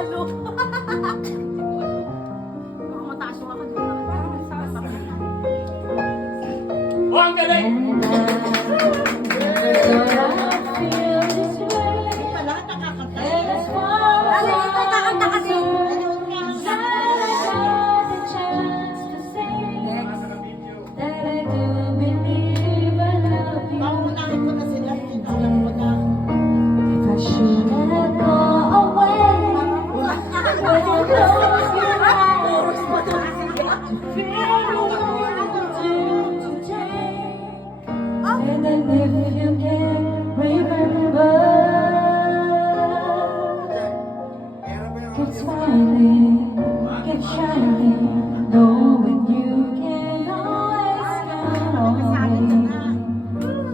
Lalo. Baka mataas yung ako dito. Oh, ang galing! And then if you can remember, keep smiling, keep shining, knowing you can always count on me.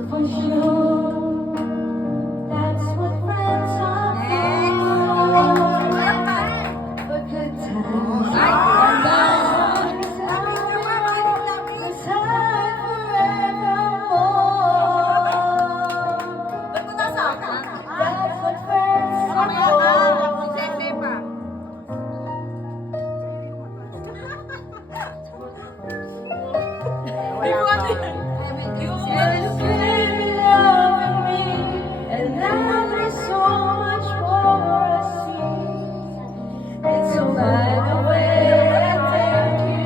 For sure, that's what friends are for. For good times and bad times, good times forevermore. That's what friends are for. It's really loving me, and now there's so much more I see. And so by the way, I thank you.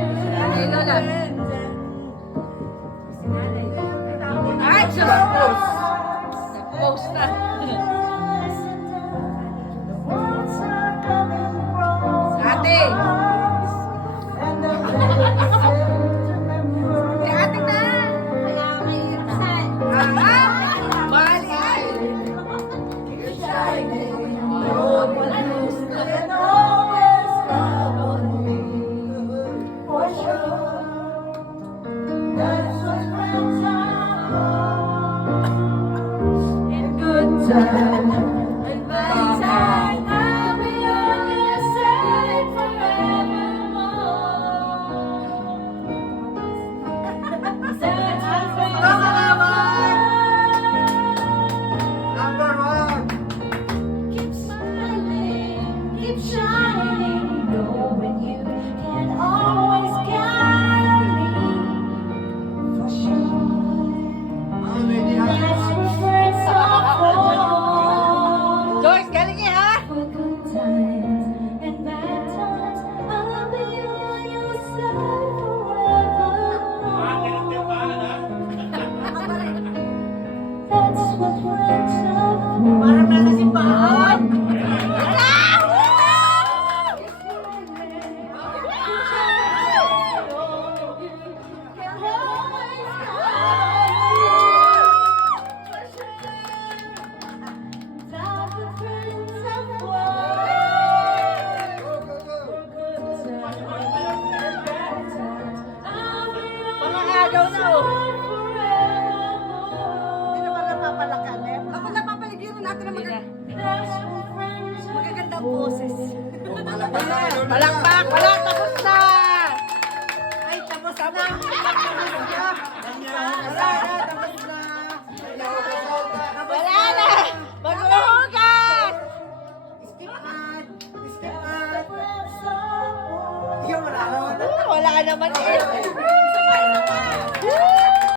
Ay, Diyos! Post na. Ate! Ate na! Kaya may irsan. Bali! Time and bad time, I'll be on your side forevermore. That's what friends are for. Keep smiling, keep shining, knowing you can always count me. For sure, that's what friends are for. Joyce, galing niya ha? For good times and bad times, I'll be on your side forever. That's what friends are for. Para na sa simbahan. Mga agaw na oh. Hindi naman napapalakan eh. Ako napapaligiran natin ng magagandang boses. Palakpak! Palakpak!